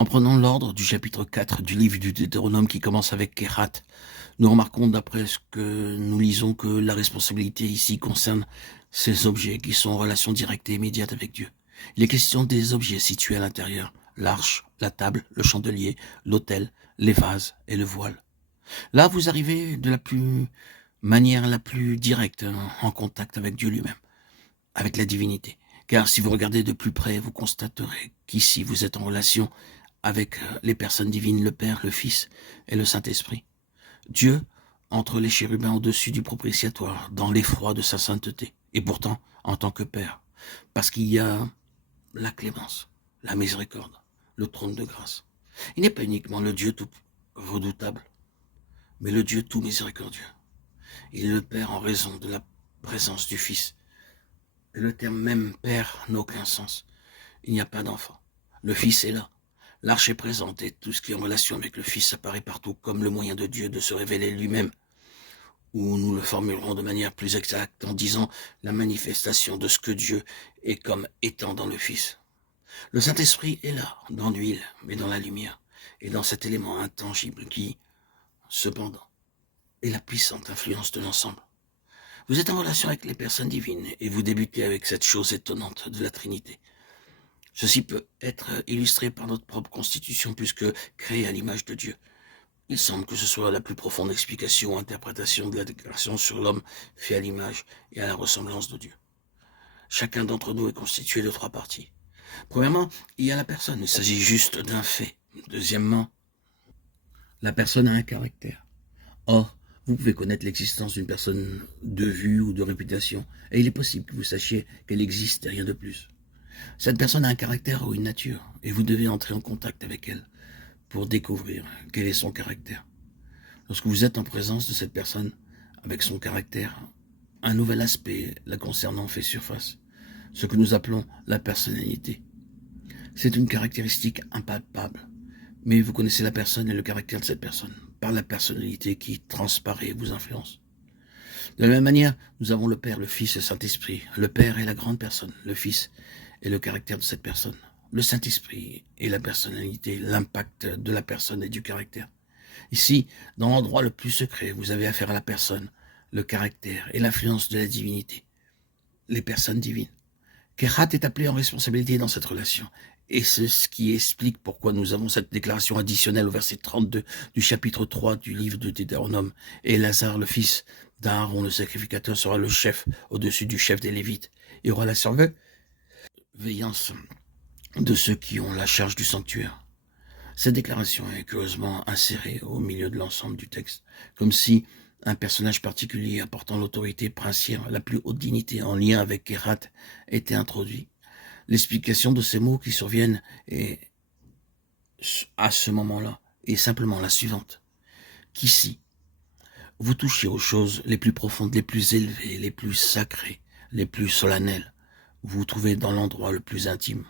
En prenant l'ordre du chapitre 4 du livre du Deutéronome qui commence avec Kehat, nous remarquons d'après ce que nous lisons que la responsabilité ici concerne ces objets qui sont en relation directe et immédiate avec Dieu. Il est question des objets situés à l'intérieur, l'arche, la table, le chandelier, l'autel, les vases et le voile. Là, vous arrivez de manière la plus directe en contact avec Dieu lui-même, avec la divinité. Car si vous regardez de plus près, vous constaterez qu'ici vous êtes en relation avec les personnes divines, le Père, le Fils et le Saint-Esprit. Dieu entre les chérubins au-dessus du propitiatoire, dans l'effroi de sa sainteté, et pourtant en tant que Père, parce qu'il y a la clémence, la miséricorde, le trône de grâce. Il n'est pas uniquement le Dieu tout redoutable, mais le Dieu tout miséricordieux. Il est le Père en raison de la présence du Fils. Le terme même Père n'a aucun sens. Il n'y a pas d'enfant. Le Fils est là. L'arche est présente et tout ce qui est en relation avec le Fils apparaît partout comme le moyen de Dieu de se révéler lui-même. Ou nous le formulerons de manière plus exacte en disant la manifestation de ce que Dieu est comme étant dans le Fils. Le Saint-Esprit est là, dans l'huile, mais dans la lumière, et dans cet élément intangible qui, cependant, est la puissante influence de l'ensemble. Vous êtes en relation avec les personnes divines et vous débutez avec cette chose étonnante de la Trinité. Ceci peut être illustré par notre propre constitution puisque créée à l'image de Dieu. Il semble que ce soit la plus profonde explication ou interprétation de la déclaration sur l'homme fait à l'image et à la ressemblance de Dieu. Chacun d'entre nous est constitué de 3 parties. Premièrement, il y a la personne, il s'agit juste d'un fait. Deuxièmement, la personne a un caractère. Or, vous pouvez connaître l'existence d'une personne de vue ou de réputation, et il est possible que vous sachiez qu'elle existe et rien de plus. Cette personne a un caractère ou une nature, et vous devez entrer en contact avec elle pour découvrir quel est son caractère. Lorsque vous êtes en présence de cette personne, avec son caractère, un nouvel aspect la concernant fait surface, ce que nous appelons la personnalité. C'est une caractéristique impalpable, mais vous connaissez la personne et le caractère de cette personne par la personnalité qui transparaît et vous influence. De la même manière, nous avons le Père, le Fils et le Saint-Esprit. Le Père est la grande personne, le Fils est le caractère de cette personne. Le Saint-Esprit est la personnalité, l'impact de la personne et du caractère. Ici, dans l'endroit le plus secret, vous avez affaire à la personne, le caractère et l'influence de la divinité, les personnes divines. Kehat est appelé en responsabilité dans cette relation. Et c'est ce qui explique pourquoi nous avons cette déclaration additionnelle au verset 32 du chapitre 3 du livre de Deutéronome. Et Lazare, le fils d'Aaron, le sacrificateur, sera le chef au-dessus du chef des Lévites et aura la surveillance de ceux qui ont la charge du sanctuaire. Cette déclaration est curieusement insérée au milieu de l'ensemble du texte, comme si un personnage particulier apportant l'autorité princière, la plus haute dignité en lien avec Kehat, était introduit. L'explication de ces mots qui surviennent à ce moment-là est simplement la suivante. Qu'ici, vous touchez aux choses les plus profondes, les plus élevées, les plus sacrées, les plus solennelles. Vous vous trouvez dans l'endroit le plus intime